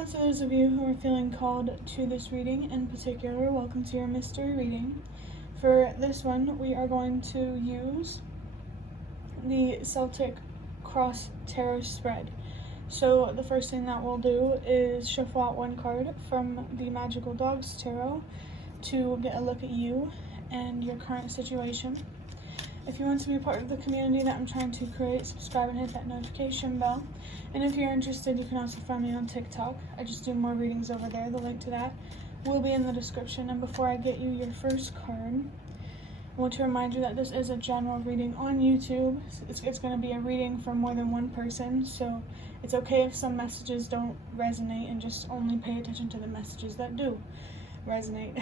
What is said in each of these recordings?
Hello to those of you who are feeling called to this reading in particular. Welcome to your mystery reading. For this one, we are going to use the Celtic Cross Tarot spread. So the first thing that we'll do is shuffle out one card from the Magical Dogs Tarot to get a look at you and your current situation. If you want to be part of the community that I'm trying to create, subscribe and hit that notification bell. And if you're interested, you can also find me on TikTok. I just do more readings over there. The link to that will be in the description. And before I get you your first card, I want to remind you that this is a general reading on YouTube. It's going to be a reading for more than one person, so it's okay if some messages don't resonate, and just only pay attention to the messages that do resonate.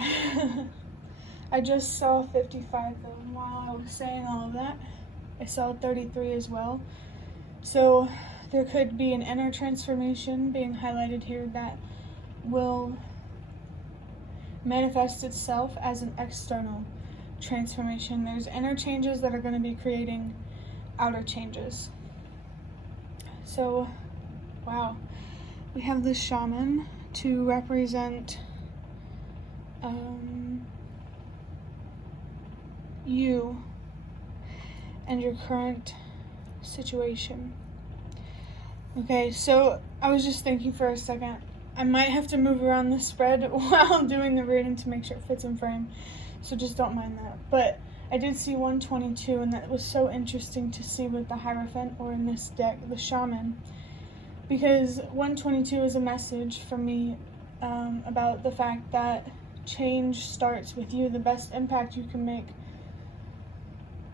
I just saw 55 though, and while I was saying all of that, I saw 33 as well. So there could be an inner transformation being highlighted here that will manifest itself as an external transformation. There's inner changes that are going to be creating outer changes. So, wow. We have the shaman to represent you and your current situation. Okay, so I was just thinking for a second, I might have to move around the spread while I'm doing the reading to make sure it fits in frame, so just don't mind that. But I did see 122, and that was so interesting to see with the Hierophant, or in this deck, the Shaman, because 122 is a message for me about the fact that change starts with you. The best impact you can make,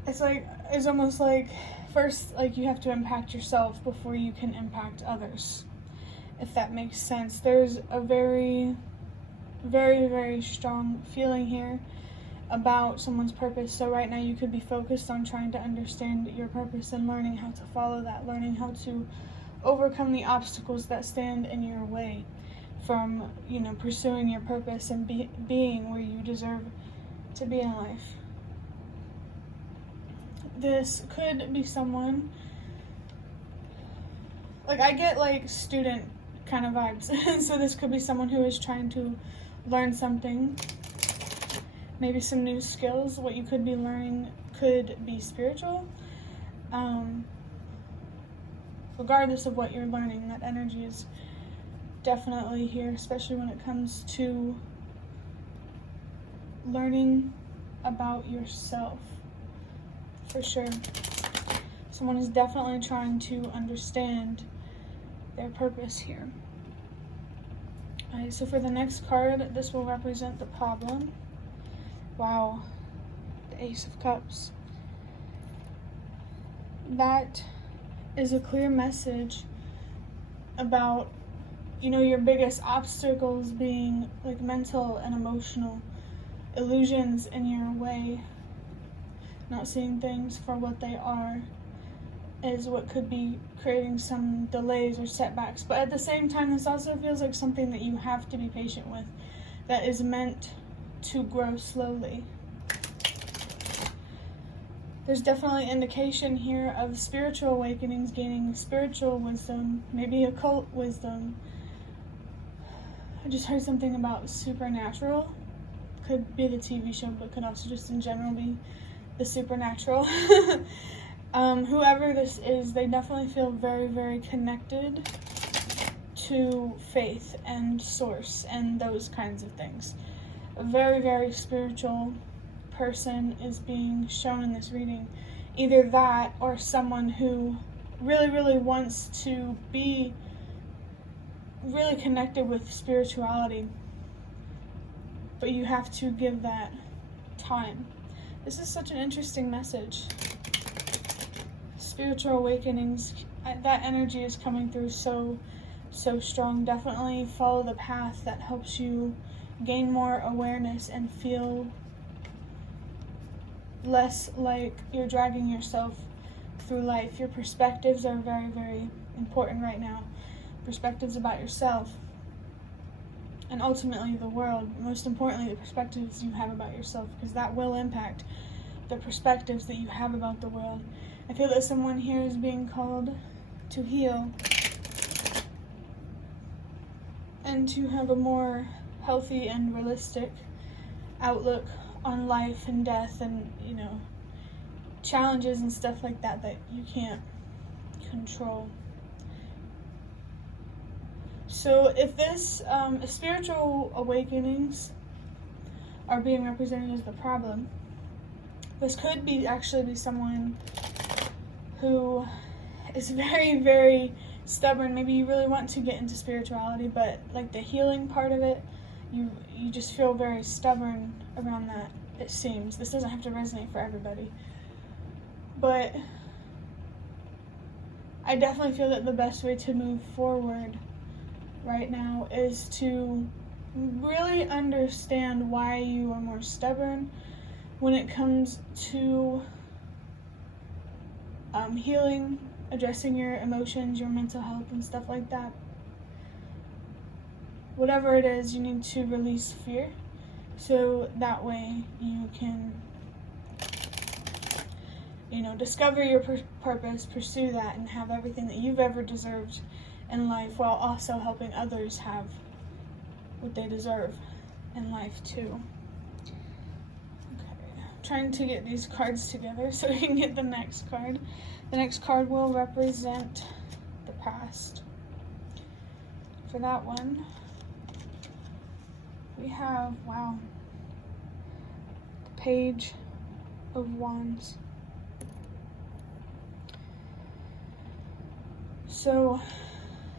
it's almost like first, like, you have to impact yourself before you can impact others, if that makes sense. There's a very, very, very strong feeling here about someone's purpose. So right now you could be focused on trying to understand your purpose and learning how to follow that, learning how to overcome the obstacles that stand in your way from, pursuing your purpose and being where you deserve to be in life. This could be someone, like, I get like student kind of vibes. So this could be someone who is trying to learn something, maybe some new skills. What you could be learning could be spiritual. Regardless of what you're learning, that energy is definitely here, especially when it comes to learning about yourself. For sure. Someone is definitely trying to understand their purpose here. Alright, so for the next card, this will represent the problem. Wow. The Ace of Cups. That is a clear message about, your biggest obstacles being like mental and emotional illusions in your way. Not seeing things for what they are is what could be creating some delays or setbacks. But at the same time, this also feels like something that you have to be patient with, that is meant to grow slowly. There's definitely indication here of spiritual awakenings, gaining spiritual wisdom, maybe occult wisdom. I just heard something about Supernatural. Could be the TV show, but could also just in general be the supernatural. Whoever this is, they definitely feel very, very connected to faith and source and those kinds of things. A very, very spiritual person is being shown in this reading. Either that or someone who really, really wants to be really connected with spirituality, but you have to give that time. This is such an interesting message. Spiritual awakenings, that energy is coming through so strong. Definitely follow the path that helps you gain more awareness and feel less like you're dragging yourself through life. Your perspectives are very, very important right now. Perspectives about yourself and ultimately the world. Most importantly, the perspectives you have about yourself, because that will impact the perspectives that you have about the world. I feel that someone here is being called to heal and to have a more healthy and realistic outlook on life and death and, challenges and stuff like that you can't control. So if this spiritual awakenings are being represented as the problem, this could actually be someone who is very, very stubborn. Maybe you really want to get into spirituality, but like the healing part of it, you just feel very stubborn around that, it seems. This doesn't have to resonate for everybody. But I definitely feel that the best way to move forward right now is to really understand why you are more stubborn when it comes to healing, addressing your emotions, your mental health, and stuff like that. Whatever it is, you need to release fear, so that way you can, discover your purpose, pursue that, and have everything that you've ever deserved in life, while also helping others have what they deserve in life too. Okay, trying to get these cards together so we can get the next card. The next card will represent the past. For that one, we have, wow, the Page of Wands. So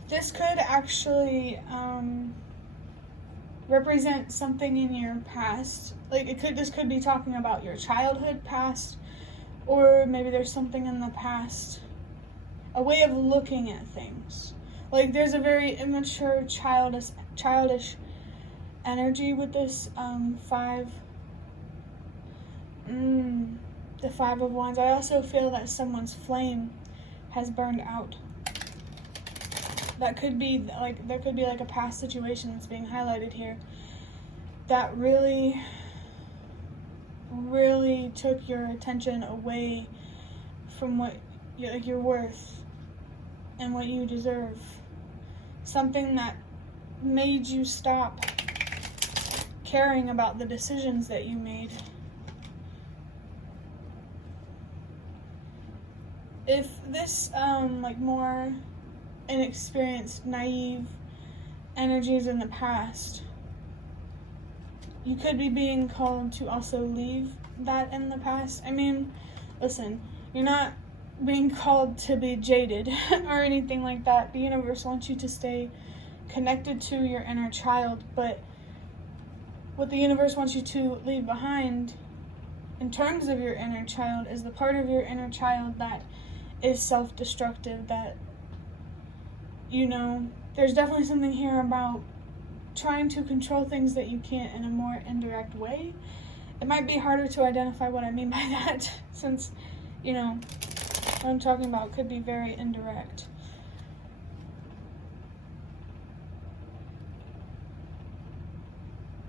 this could actually represent something in your past. Like this could be talking about your childhood past, or maybe there's something in the past, a way of looking at things. Like there's a very immature, childish energy with this the Five of Wands. I also feel that someone's flame has burned out. That could be like a past situation that's being highlighted here that really, really took your attention away from what you're worth and what you deserve. Something that made you stop caring about the decisions that you made. If this more inexperienced, naive energies in the past, you could be being called to also leave that in the past. I mean, listen, you're not being called to be jaded or anything like that. The universe wants you to stay connected to your inner child, but what the universe wants you to leave behind in terms of your inner child is the part of your inner child that is self-destructive, that there's definitely something here about trying to control things that you can't in a more indirect way. It might be harder to identify what I mean by that, since, what I'm talking about could be very indirect.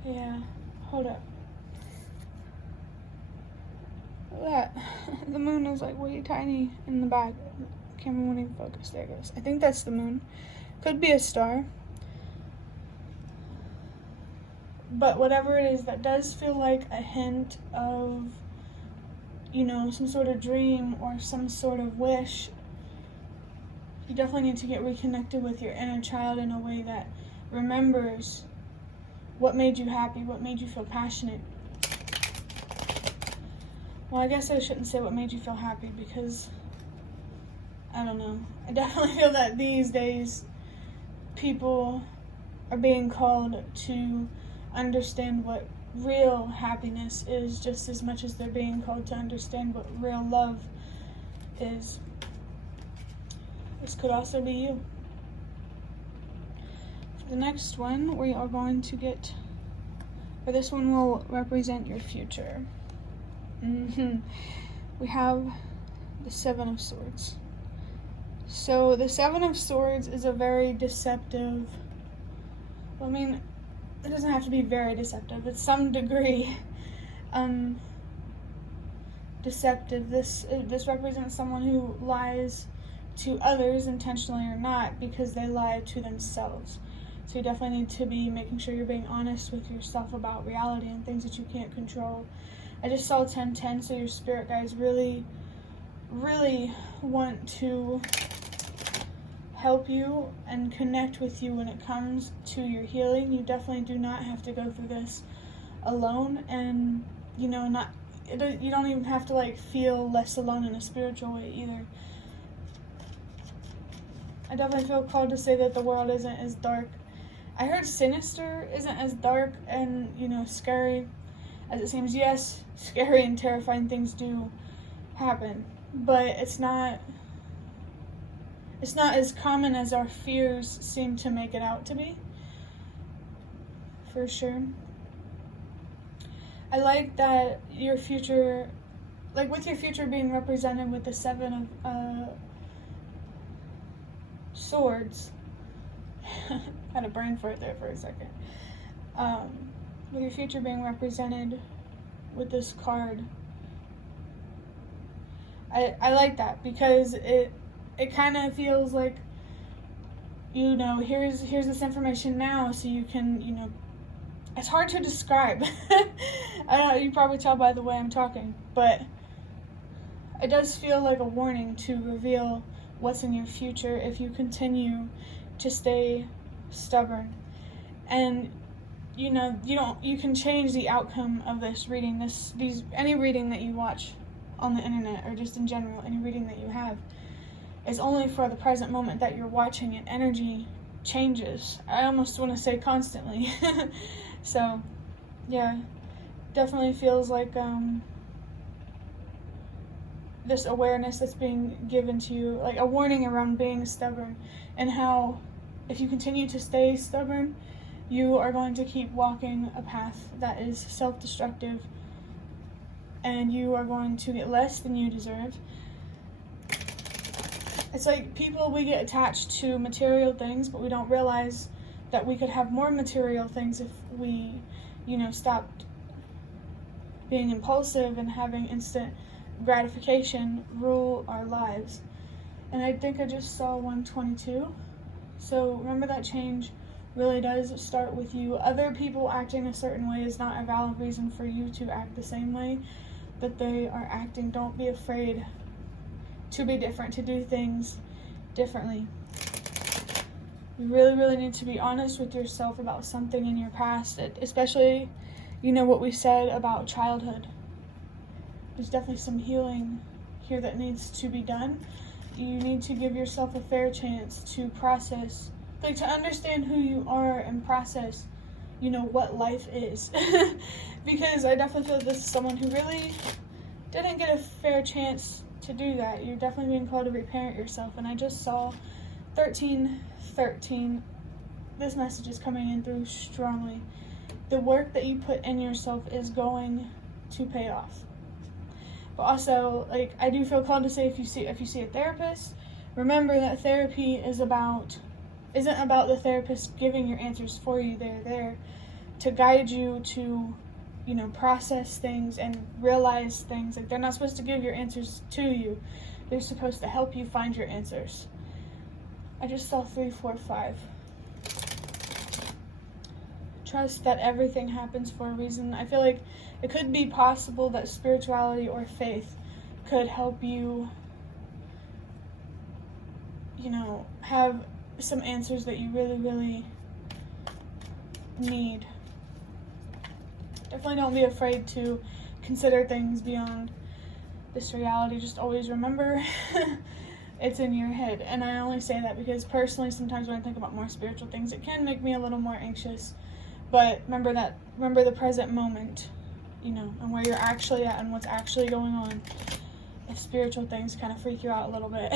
Yeah, hold up. Look at that. The moon is like way tiny in the back. Camera won't even focus. There it goes. I think that's the moon. Could be a star. But whatever it is, that does feel like a hint of, some sort of dream or some sort of wish. You definitely need to get reconnected with your inner child in a way that remembers what made you happy, what made you feel passionate. Well, I guess I shouldn't say what made you feel happy, because I don't know. I definitely feel that these days people are being called to understand what real happiness is, just as much as they're being called to understand what real love is. This could also be you. For the next one, we are going to get, or this one will represent your future. We have the Seven of Swords. So the Seven of Swords is a very deceptive, it doesn't have to be very deceptive. It's some degree deceptive. This represents someone who lies to others, intentionally or not, because they lie to themselves. So you definitely need to be making sure you're being honest with yourself about reality and things that you can't control. I just saw 1010, so your spirit guides really, really want to help you and connect with you when it comes to your healing. You definitely do not have to go through this alone, and you don't even have to like feel less alone in a spiritual way either. I definitely feel called to say that the world isn't as dark. I heard sinister isn't as dark and, scary as it seems. Yes, scary and terrifying things do happen, but it's not as common as our fears seem to make it out to be, for sure. I like that your future, like with your future being represented with the 7 of Swords. Had a brain fart there for a second. With your future being represented with this card, I like that because it kind of feels like, here's this information now, so you can, it's hard to describe. I don't know, you probably tell by the way I'm talking, but it does feel like a warning to reveal what's in your future if you continue to stay stubborn. And you can change the outcome of this reading. Any reading that you watch on the internet, or just in general, any reading that you have, is only for the present moment that you're watching it. Energy changes. I almost want to say constantly. So, yeah, definitely feels like this awareness that's being given to you, like a warning around being stubborn, and how if you continue to stay stubborn, you are going to keep walking a path that is self-destructive, and you are going to get less than you deserve. It's like we get attached to material things, but we don't realize that we could have more material things if we, stopped being impulsive and having instant gratification rule our lives. And I think I just saw 122. So remember that change really does start with you. Other people acting a certain way is not a valid reason for you to act the same way that they are acting. Don't be afraid to be different, to do things differently. You really, really need to be honest with yourself about something in your past, especially, what we said about childhood. There's definitely some healing here that needs to be done. You need to give yourself a fair chance to process, to understand who you are and process, what life is. Because I definitely feel like this is someone who really didn't get a fair chance to do that. You're definitely being called to reparent yourself. And I just saw 1313. This message is coming in through strongly. The work that you put in yourself is going to pay off. But also, I do feel called to say, if you see a therapist, remember that therapy isn't about the therapist giving your answers for you. They're there to guide you to, process things and realize things. They're not supposed to give your answers to you. They're supposed to help you find your answers. I just saw 345. Trust that everything happens for a reason. I feel like it could be possible that spirituality or faith could help you, have some answers that you really, really need. Definitely don't be afraid to consider things beyond this reality. Just always remember it's in your head. And I only say that because personally, sometimes when I think about more spiritual things, it can make me a little more anxious. But remember the present moment, and where you're actually at and what's actually going on. If spiritual things kind of freak you out a little bit.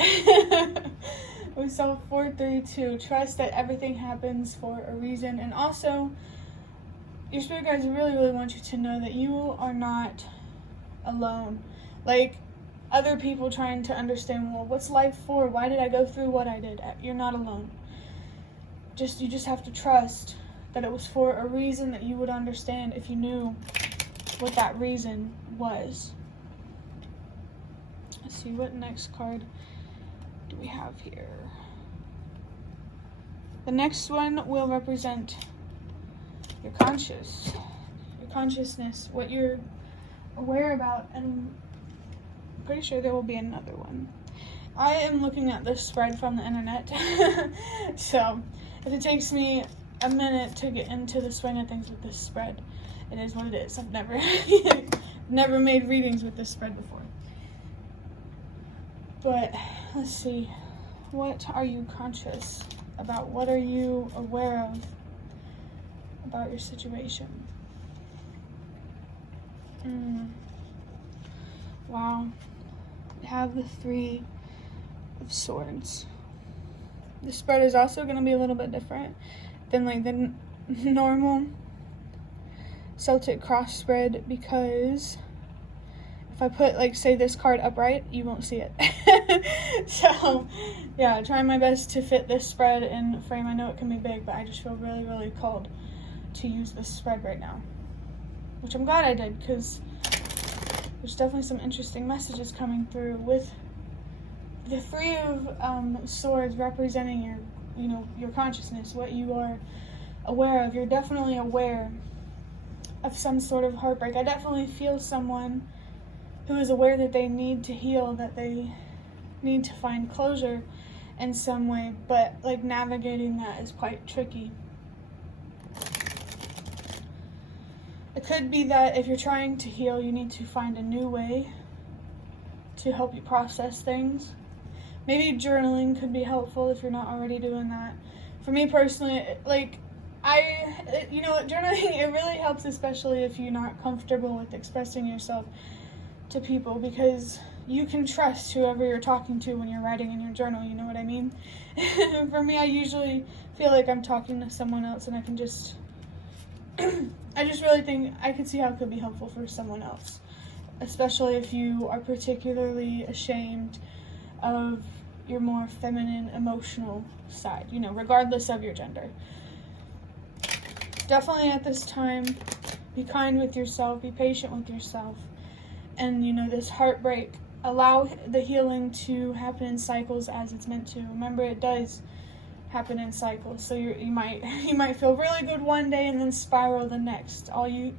We saw 432. Trust that everything happens for a reason. And also, your spirit guides really, really want you to know that you are not alone. Like other people trying to understand, well, what's life for? Why did I go through what I did? You're not alone. You just have to trust that it was for a reason that you would understand if you knew what that reason was. Let's see, what next card do we have here? The next one will represent your consciousness, what you're aware about, and I'm pretty sure there will be another one. I am looking at this spread from the internet, so if it takes me a minute to get into the swing of things with this spread, it is what it is. I've never made readings with this spread before. But let's see, what are you conscious about? What are you aware of about your situation? Wow. We have the 3 of Swords. The spread is also going to be a little bit different than like the normal Celtic cross spread, because if I put, like, say this card upright, you won't see it. So yeah, trying my best to fit this spread in frame. I know it can be big, but I just feel really, really called to use this spread right now, which I'm glad I did, because there's definitely some interesting messages coming through with the 3 of Swords representing your consciousness, what you are aware of. You're definitely aware of some sort of heartbreak. I definitely feel someone who is aware that they need to heal, that they need to find closure in some way, but like navigating that is quite tricky. It could be that if you're trying to heal, you need to find a new way to help you process things. Maybe journaling could be helpful if you're not already doing that. For me personally, journaling, it really helps, especially if you're not comfortable with expressing yourself to people, because you can trust whoever you're talking to when you're writing in your journal, you know what I mean? For me, I usually feel like I'm talking to someone else, and I can just, I just really think I could see how it could be helpful for someone else, especially if you are particularly ashamed of your more feminine, emotional side, regardless of your gender. Definitely at this time, be kind with yourself, be patient with yourself, and this heartbreak, allow the healing to happen in cycles as it's meant to. Remember, it does happen in cycles, so you might feel really good one day and then spiral the next. And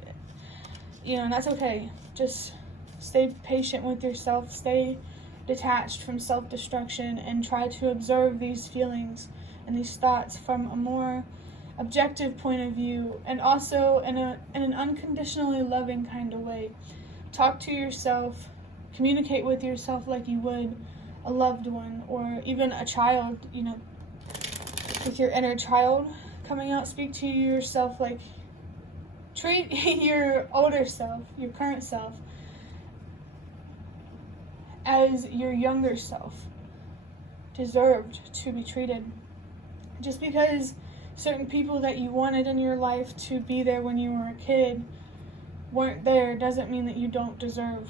that's okay. Just stay patient with yourself, stay detached from self-destruction, and try to observe these feelings and these thoughts from a more objective point of view, and also in an unconditionally loving kind of way. Talk to yourself, communicate with yourself like you would a loved one, or even a child, with your inner child coming out. Speak to yourself like, treat your older self, your current self, as your younger self deserved to be treated. Just because certain people that you wanted in your life to be there when you were a kid weren't there doesn't mean that you don't deserve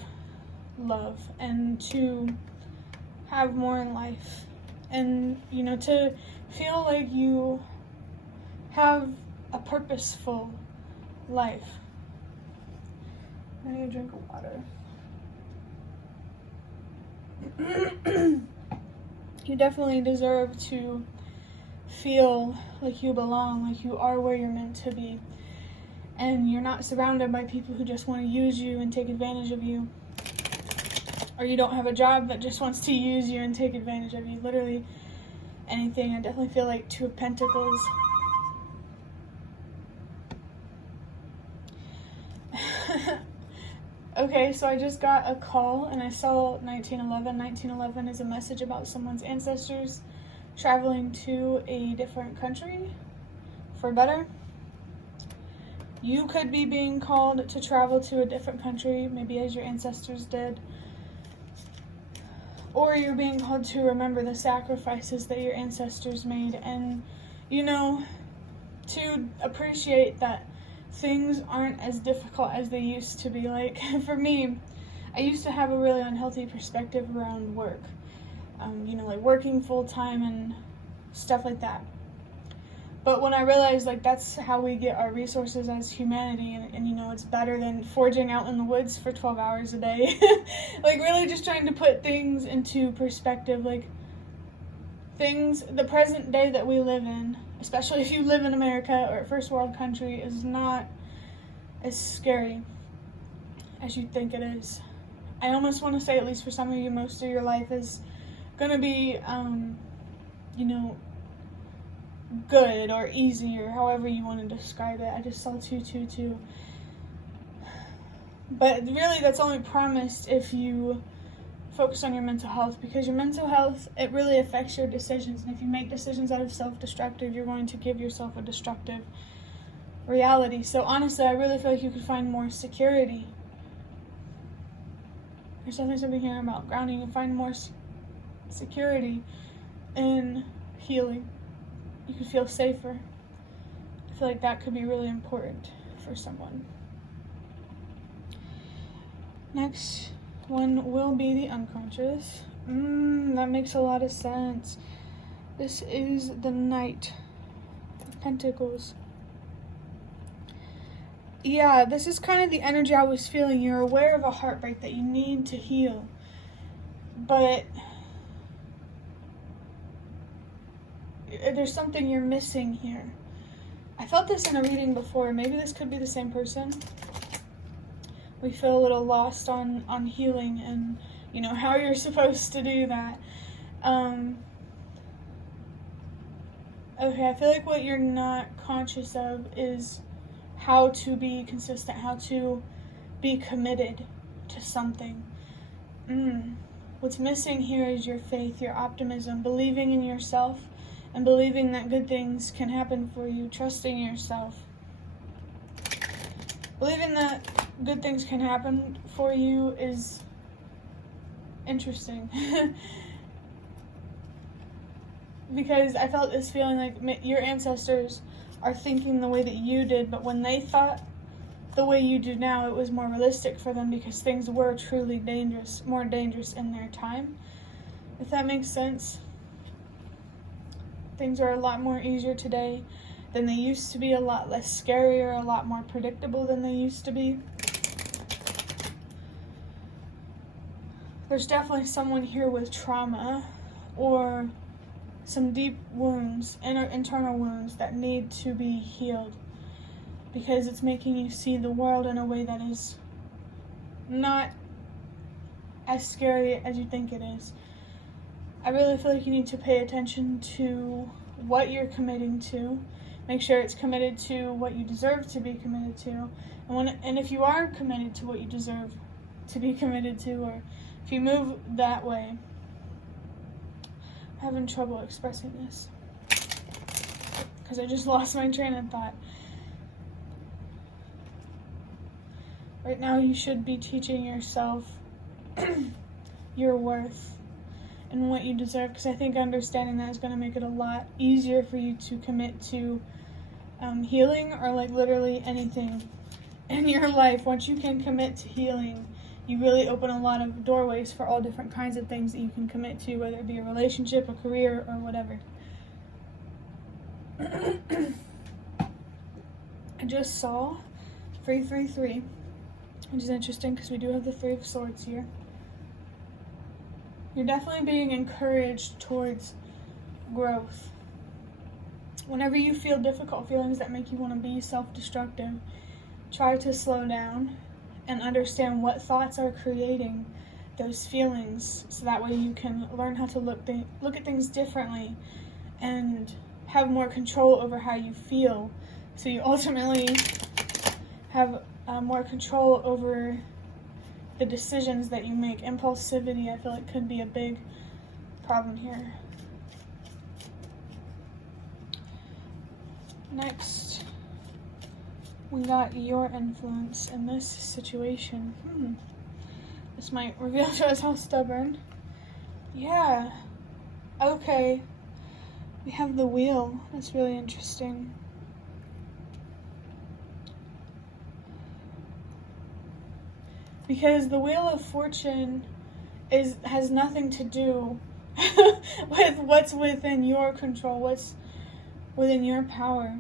love, and to have more in life, and to feel like you have a purposeful life. I need a drink of water. You definitely deserve to feel like you belong, like you are where you're meant to be, and you're not surrounded by people who just want to use you and take advantage of you, or you don't have a job that just wants to use you and take advantage of you. Literally anything. I definitely feel like 2 of Pentacles. Okay, so I just got a call and I saw 1911. 1911 is a message about someone's ancestors traveling to a different country for better. You could be being called to travel to a different country, maybe as your ancestors did. Or you're being called to remember the sacrifices that your ancestors made, and, to appreciate that things aren't as difficult as they used to be. Like, for me, I used to have a really unhealthy perspective around work. Like working full-time and stuff like that. But when I realized, like, that's how we get our resources as humanity, and it's better than foraging out in the woods for 12 hours a day. Like, really just trying to put things into perspective. Like, the present day that we live in, especially if you live in America or a first world country, is not as scary as you think it is. I almost want to say, at least for some of you, most of your life is going to be, good or easy, or however you want to describe it. I just saw 222. But really, that's only promised if you focus on your mental health, because your mental health, it really affects your decisions. And if you make decisions out of self-destructive, you're going to give yourself a destructive reality. So honestly, I really feel like you could find more security. There's something here about grounding. You find more security in healing. You could feel safer. I feel like that could be really important for someone. Next one will be the unconscious. That makes a lot of sense. This is the Knight of Pentacles. Yeah, this is kind of the energy I was feeling. You're aware of a heartbreak that you need to heal, but there's something you're missing here. I felt this in a reading before. Maybe this could be the same person. We feel a little lost on healing and, how you're supposed to do that. Okay, I feel like what you're not conscious of is how to be consistent, how to be committed to something. What's missing here is your faith, your optimism, believing in yourself, and believing that good things can happen for you, trusting yourself. Believing that good things can happen for you is interesting. Because I felt this feeling like your ancestors are thinking the way that you did, but when they thought the way you do now, it was more realistic for them because things were truly dangerous, more dangerous in their time. If that makes sense. Things are a lot more easier today than they used to be, a lot less scarier, a lot more predictable than they used to be. There's definitely someone here with trauma or some deep wounds, internal wounds that need to be healed, because it's making you see the world in a way that is not as scary as you think it is. I really feel like you need to pay attention to what you're committing to. Make sure it's committed to what you deserve to be committed to. And if you are committed to what you deserve to be committed to, or if you move that way, I'm having trouble expressing this because I just lost my train of thought. Right now, you should be teaching yourself your worth and what you deserve, because I think understanding that is going to make it a lot easier for you to commit to healing, or like literally anything in your life. Once you can commit to healing, you really open a lot of doorways for all different kinds of things that you can commit to, whether it be a relationship, a career, or whatever. I just saw 333, which is interesting because we do have the Three of Swords here. You're definitely being encouraged towards growth. Whenever you feel difficult feelings that make you want to be self-destructive, try to slow down and understand what thoughts are creating those feelings, so that way you can learn how to look at things differently and have more control over how you feel, so you ultimately have more control over the decisions that you make. Impulsivity, I feel like, could be a big problem here. Next, we got your influence in this situation. This might reveal to us how stubborn. Yeah. Okay. We have the Wheel. That's really interesting. Because the Wheel of Fortune has nothing to do with what's within your control, what's within your power.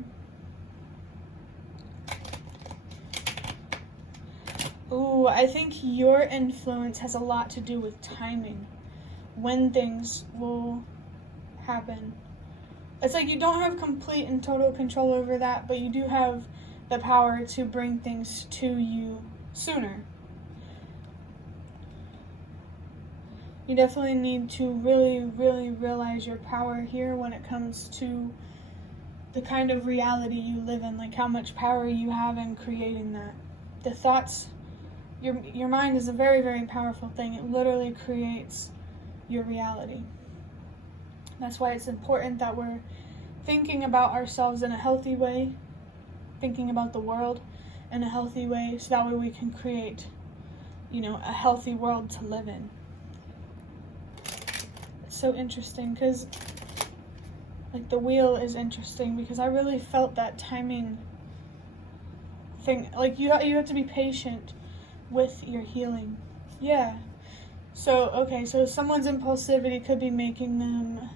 Ooh, I think your influence has a lot to do with timing, when things will happen. it's like you don't have complete and total control over that, but you do have the power to bring things to you sooner. You definitely need to really, really realize your power here when it comes to the kind of reality you live in, like how much power you have in creating that. The thoughts, your mind is a very, very powerful thing. It literally creates your reality. That's why it's important that we're thinking about ourselves in a healthy way, thinking about the world in a healthy way, so that way we can create, a healthy world to live in. It's so interesting because, like, the wheel is interesting because I really felt that timing thing. Like, you have to be patient with your healing. Yeah. So someone's impulsivity could be making them,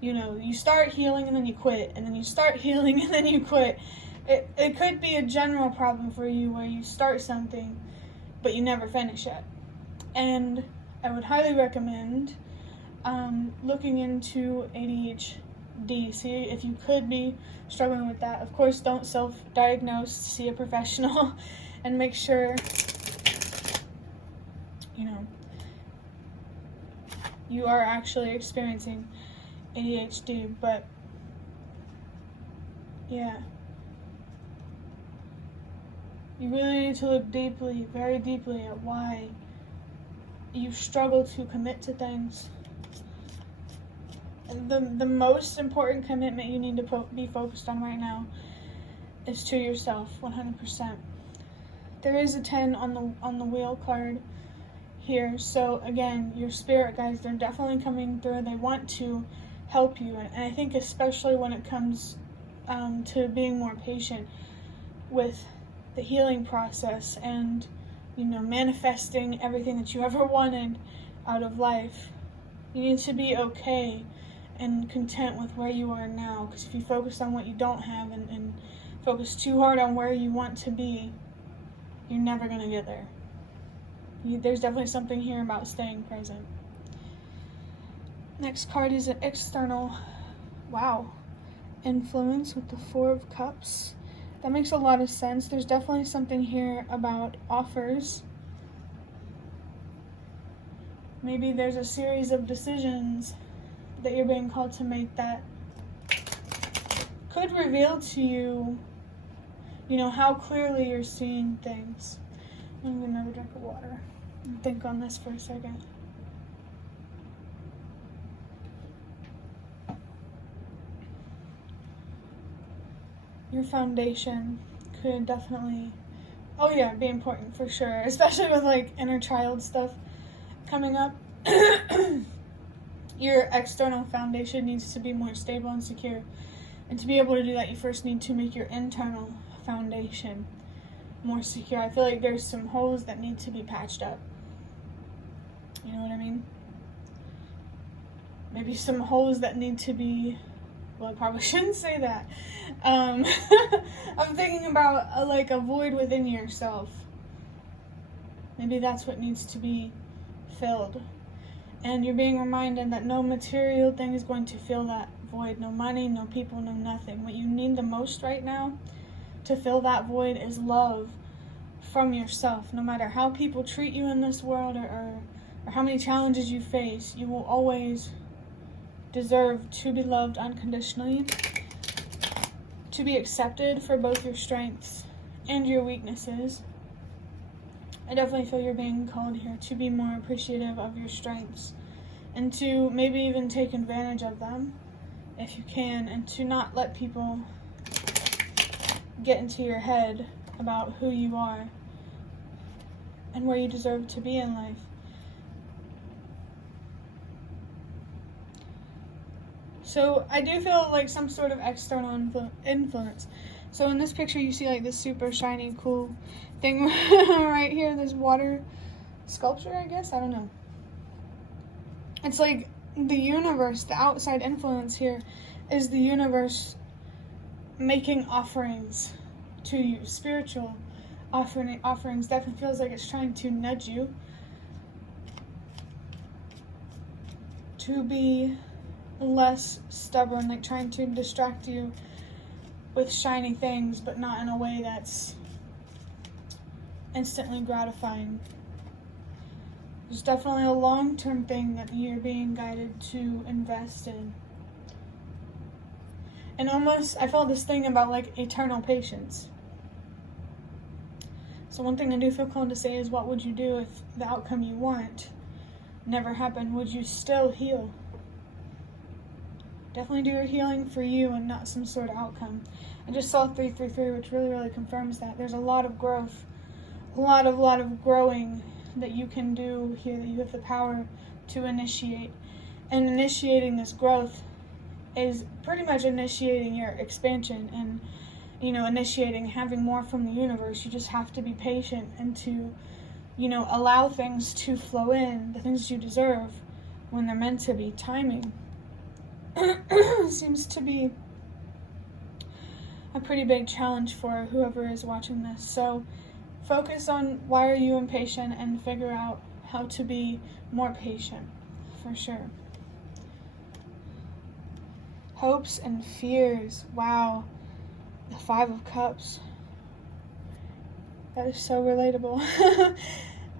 you start healing and then you quit, and then you start healing and then you quit. It could be a general problem for you where you start something, but you never finish it. And I would highly recommend looking into ADHD. See if you could be struggling with that. Of course, don't self-diagnose, see a professional, and make sure, you are actually experiencing ADHD, but yeah. You really need to look deeply, very deeply, at why you struggle to commit to things. And the most important commitment you need to be focused on right now is to yourself, 100%. There is a 10 on the wheel card here. So again, your spirit guides, they're definitely coming through. They want to help you, and I think especially when it comes to being more patient with the healing process and manifesting everything that you ever wanted out of life. You need to be okay and content with where you are now, because if you focus on what you don't have and focus too hard on where you want to be, you're never going to get there. There's definitely something here about staying present. Next card is an external, influence with the 4 of Cups. That makes a lot of sense. There's definitely something here about offers. Maybe there's a series of decisions that you're being called to make that could reveal to you, how clearly you're seeing things. I'm gonna have a drink of water and think on this for a second. Your foundation could definitely, be important for sure, especially with like inner child stuff coming up. Your external foundation needs to be more stable and secure. And to be able to do that, you first need to make your internal foundation more secure. I feel like there's some holes that need to be patched up. You know what I mean? Maybe some holes that need to be, I probably shouldn't say that. I'm thinking about a void within yourself. Maybe that's what needs to be filled. And you're being reminded that no material thing is going to fill that void. No money, no people, no nothing. What you need the most right now to fill that void is love from yourself. No matter how people treat you in this world or how many challenges you face, you will always deserve to be loved unconditionally, to be accepted for both your strengths and your weaknesses. I definitely feel you're being called here to be more appreciative of your strengths and to maybe even take advantage of them if you can, and to not let people get into your head about who you are and where you deserve to be in life. So I do feel like some sort of external influence. So in this picture you see like this super shiny cool thing right here, this water sculpture, I guess, I don't know. It's like the universe, the outside influence here is the universe making offerings to you. Spiritual offerings definitely feels like it's trying to nudge you to be less stubborn, like trying to distract you with shiny things, but not in a way that's instantly gratifying. There's definitely a long-term thing that you're being guided to invest in. And almost, I felt this thing about like eternal patience. So one thing I do feel called to say is, what would you do if the outcome you want never happened? Would you still heal? Definitely do your healing for you and not some sort of outcome. I just saw 333, which really confirms that. There's a lot of growth, a lot of growing that you can do here, that you have the power to initiate. And initiating this growth is pretty much initiating your expansion and, initiating having more from the universe. You just have to be patient and to, allow things to flow in, the things you deserve when they're meant to be. Timing seems to be a pretty big challenge for whoever is watching this. So focus on why are you impatient and figure out how to be more patient, for sure. Hopes and fears. Wow. The 5 of Cups. That is so relatable.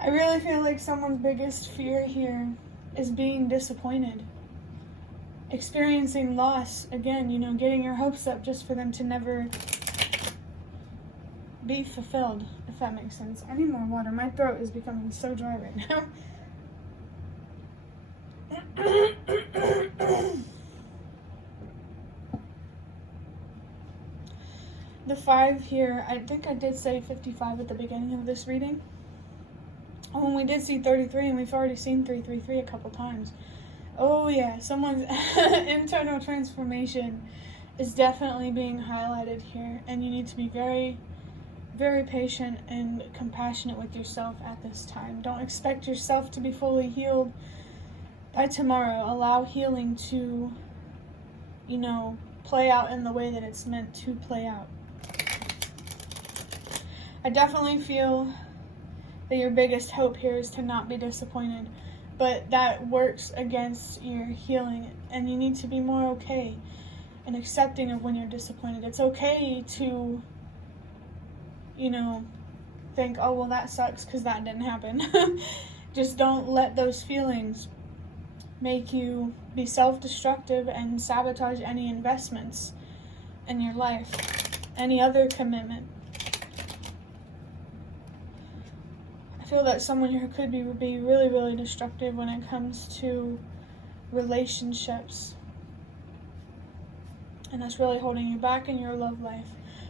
I really feel like someone's biggest fear here is being disappointed. Experiencing loss. Again, getting your hopes up just for them to never be fulfilled, if that makes sense. I need more water. My throat is becoming so dry right now. The 5 here, I think I did say 55 at the beginning of this reading. When we did see 33, and we've already seen 333 a couple times. Oh yeah, someone's internal transformation is definitely being highlighted here, and you need to be very, very patient and compassionate with yourself at this time. Don't expect yourself to be fully healed by tomorrow. Allow healing to, play out in the way that it's meant to play out. I definitely feel that your biggest hope here is to not be disappointed, but that works against your healing, and you need to be more okay and accepting of when you're disappointed. It's okay to, think, oh, well, that sucks because that didn't happen. Just don't let those feelings make you be self-destructive and sabotage any investments in your life, any other commitment. I feel that someone here could be really, really destructive when it comes to relationships. And that's really holding you back in your love life.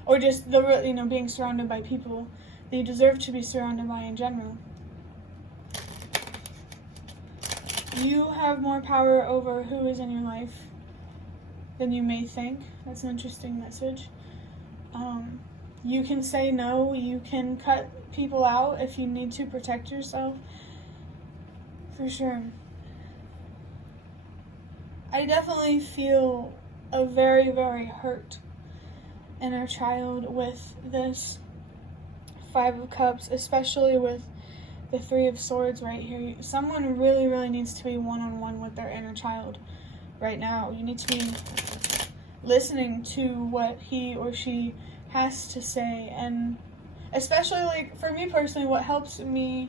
Or just being surrounded by people that you deserve to be surrounded by in general. You have more power over who is in your life than you may think. That's an interesting message. You can say no, you can cut people out if you need to protect yourself, for sure. I definitely feel a very, very hurt inner child with this 5 of Cups, especially with the 3 of Swords right here. Someone really, really needs to be one-on-one with their inner child right now. You need to be listening to what he or she has to say, and especially, like, for me personally, what helps me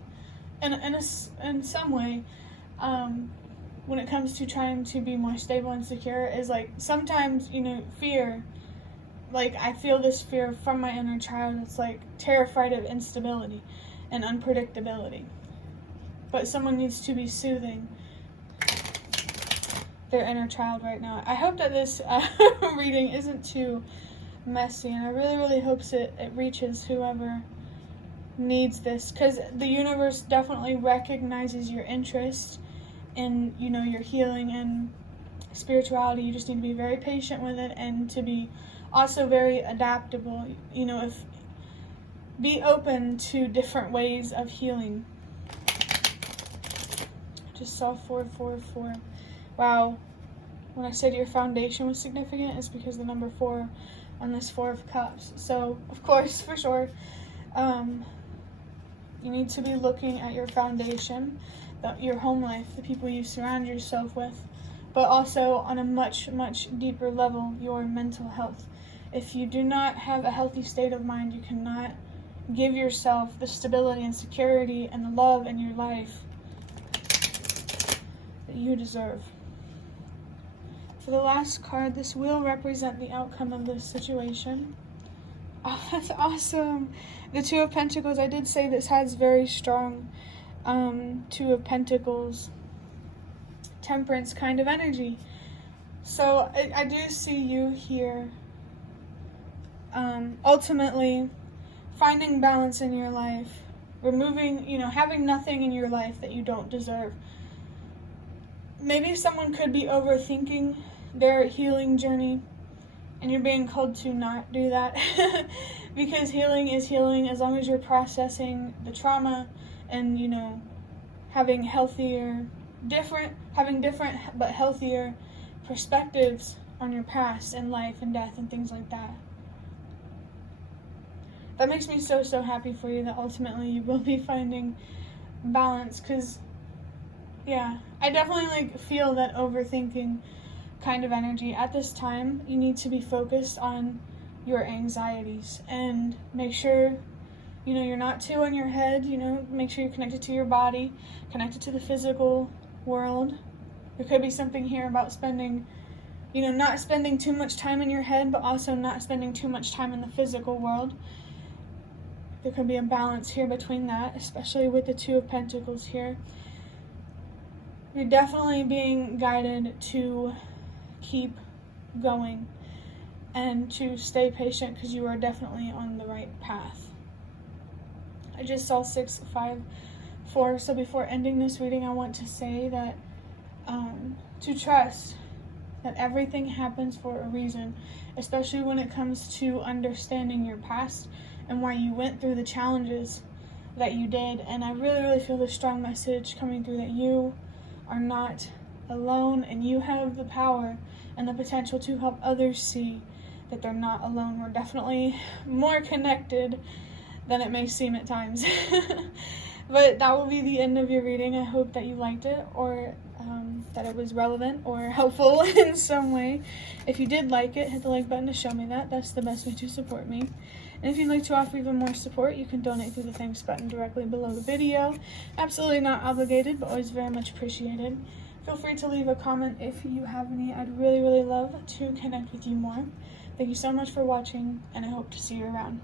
in some way when it comes to trying to be more stable and secure is, like, sometimes, fear, like, I feel this fear from my inner child. It's like terrified of instability and unpredictability, but someone needs to be soothing their inner child right now. I hope that this reading isn't too messy, and I really, really hope it reaches whoever needs this, because the universe definitely recognizes your interest in, your healing and spirituality. You just need to be very patient with it, and to be also very adaptable. Be open to different ways of healing. Just saw 444. Wow. When I said your foundation was significant, it's because the number 4 on this 4 of Cups. So, of course, for sure, you need to be looking at your foundation, your home life, the people you surround yourself with, but also on a much, much deeper level, your mental health. If you do not have a healthy state of mind, you cannot give yourself the stability and security and the love in your life that you deserve. For the last card, this will represent the outcome of this situation. Oh, that's awesome. The Two of Pentacles. I did say this has very strong Two of Pentacles, Temperance kind of energy. So I do see you here ultimately finding balance in your life, removing, having nothing in your life that you don't deserve. Maybe someone could be overthinking their healing journey, and you're being called to not do that because healing is healing as long as you're processing the trauma and, having different but healthier perspectives on your past and life and death and things like that. That makes me so, so happy for you that ultimately you will be finding balance, because, yeah, I definitely, feel that overthinking kind of energy. At this time, you need to be focused on your anxieties and make sure, you're not too in your head, make sure you're connected to your body, connected to the physical world. There could be something here about spending, not spending too much time in your head, but also not spending too much time in the physical world. There could be a balance here between that, especially with the Two of Pentacles here. You're definitely being guided to keep going and to stay patient, because you are definitely on the right path. I just saw 6, 5, 4. So before ending this reading, I want to say that to trust that everything happens for a reason, especially when it comes to understanding your past and why you went through the challenges that you did. And I really, really feel the strong message coming through that you are not alone, and you have the power and the potential to help others see that they're not alone. We're definitely more connected than it may seem at times. But that will be the end of your reading. I hope that you liked it, or that it was relevant or helpful in some way. If you did like it, hit the like button to show me that. That's the best way to support me. And if you'd like to offer even more support, you can donate through the thanks button directly below the video. Absolutely not obligated, but always very much appreciated. Feel free to leave a comment if you have any. I'd really, really love to connect with you more. Thank you so much for watching, and I hope to see you around.